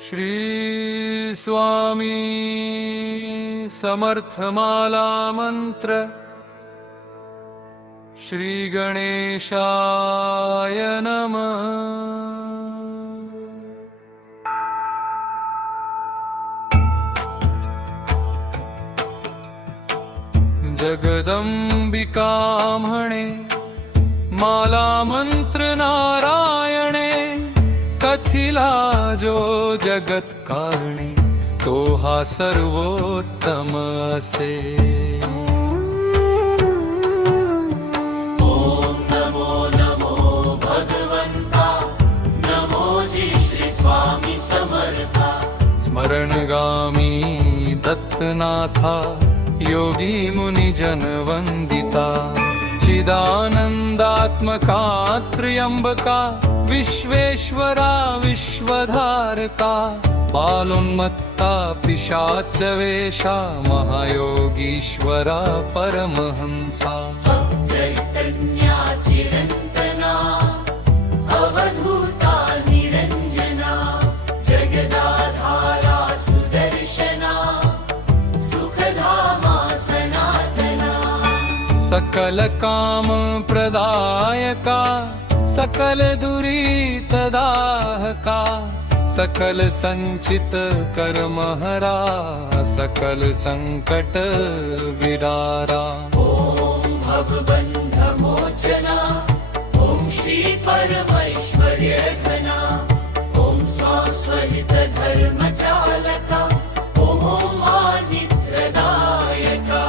श्री स्वामी समर्थमाला मंत्र श्री गणेशाय नमः। जगदंबिका म्हणे माला मंत्र नारायणे, कथिला जो जगत कारणे तो हा सर्वोत्तम असे। ओम नमो नमो भगवंता, नमो जी श्री स्वामी समर्था। स्मरणगामी दत्तनाथा, योगी मुनिजन वंदिता। चिदानंदात्मका त्र्यंबका, विश्वेश्वरा विश्वधारका। बालोन्मत्ता पिशाच वेशा, महायोगीश्वरा परमहंसा। चैतन्या चिरंतना, अवधूता निरंजना। जगदाधारा सुदर्शना, सुखधामा सनातना। सकल काम प्रदायका, सकल दुरितदाहका। सकल संचित कर्महरा, सकल संकट विदारा। ओम भवबंध मोचना, ओम श्री परमेश्वर्य घना। ओम स्वास्वहित धर्म चालका, ओम आनित्रदायका।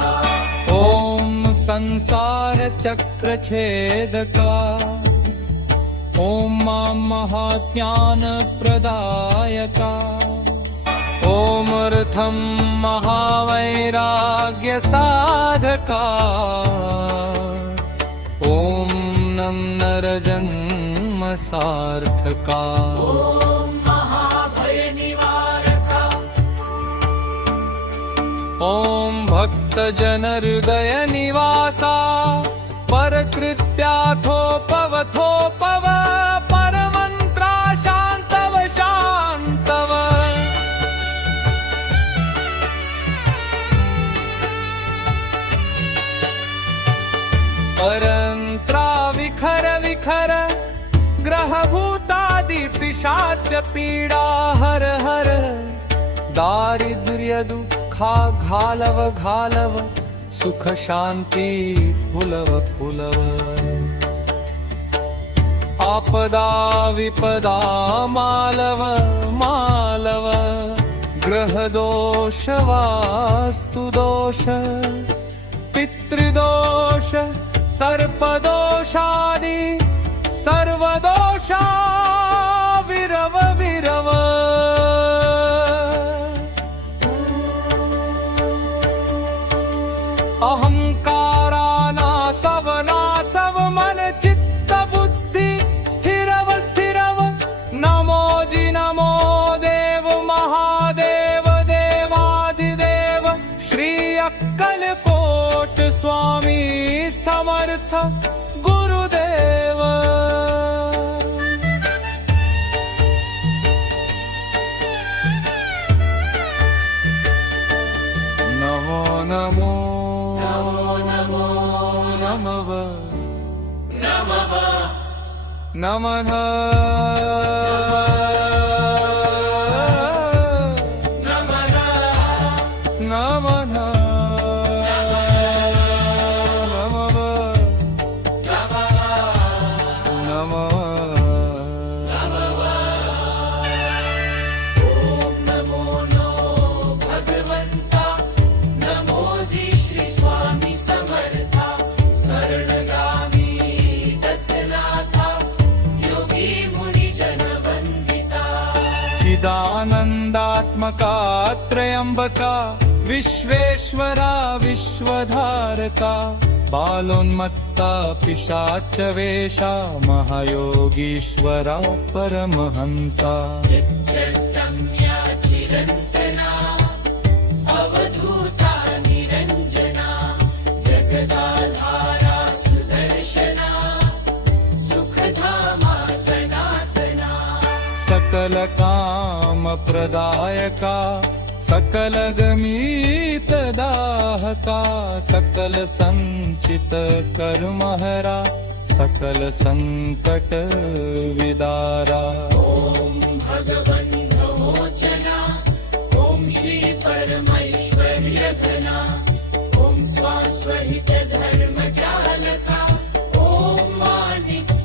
ओम संसार चक्र छेदका, ओम महाज्ञान प्रदायका। ओम अर्थम महावैराग्य साधका। ओम नर जन्म सार्थका। ओम महाभय निवारका। ओम भक्त जन हृदय निवासा। परकृत्याथोपवथोपव, परमंत्रा शांतव शांतव। परंत्रा विखर विखर, ग्रहभूतादि पिशाच पीडा हर हर। दारिद्र्य दुःखा घालव घालव, सुख शांती फुलव फुलव। आपदा विपदा मालव मालव। ग्रह दोष वास्तु दोष, पितृदोष सर्पदोषादि सर्वदोषा विरव विरव। अहंकारानासव नासव, मन चित्त बुद्धि स्थिरव स्थिरव। नमो जी नमो देव महादेव, देवाधिदेव श्री अक्कलकोट स्वामी समर्थ गुरुदेव। नमो नमो नमः नमः नमः ओम नमो नो भगवंता, नमो जी श्री स्वामी समर्था। शरणगामी दत्तनाथा, योगी मुनिजन वंदिता। चिदानंदात्मका त्र्यंबका, विश्वेश्वरा विश्वधारका। बालोन्मत्ता पिशाच वेशा, महायोगीश्वरा परमहंसा। चिच्चटम्या चिरंतना, अवधूता निरंजना। जगदाधारा सुदर्शना, सुखधामा सनातना। सकल काम प्रदायका सकल गमित दाहका सकल संचित कर्महरा सकल संकट विदारा। ॐ भगवन् नमोचना ॐ श्री परमैश्वर्य घना ॐ स्वास्वहित धर्म चालका ॐ मानित्यदायका।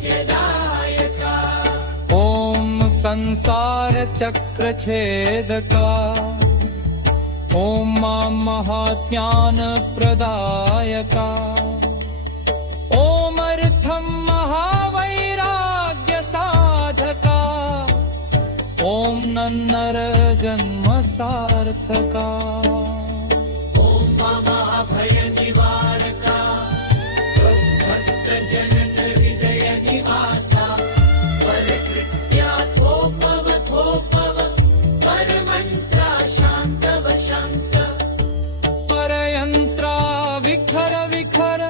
ॐ संसार चक्र छेदका ॐ मां महाज्ञान प्रदायका ॐ अर्थं महावैराग्य साधका ॐ नन्नर जन्म सार्थका। ॐ महाभय निवारका भक्त जनक हृदय निवासा वरकृत्या थोपव परमन्त्रा शान्तव शान्त। परयन्त्रा विखर विखर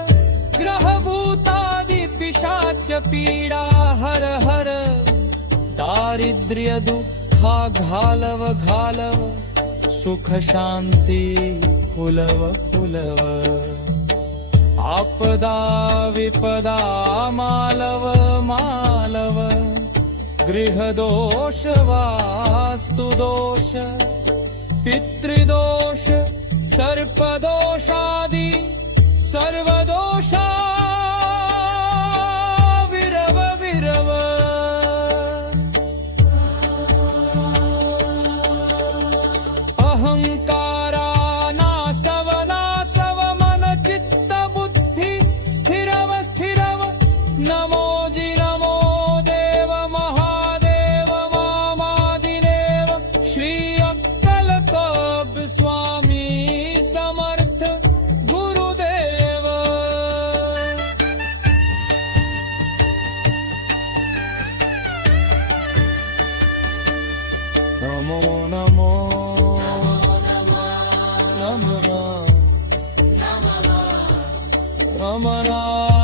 ग्रहभूतादि पिशाच पीडा हर हर दारिद्र्य दुःखा घालव घालव सुख शांती फुलव फुलव। आपदा विपदा मालव मालव गृहदोष वास्तु दोष पितृदोष सर्पदोषादि सर्वदोषा विरव विरव। अहंकारा नासव नासव मन चित्त बुद्धि स्थिरव स्थिरव। नमोजी नमो देव महादेव मामादिदेव श्री अक्कलकोट स्वामी समर्थ गुरुदेव। नमो नमो नमः नमः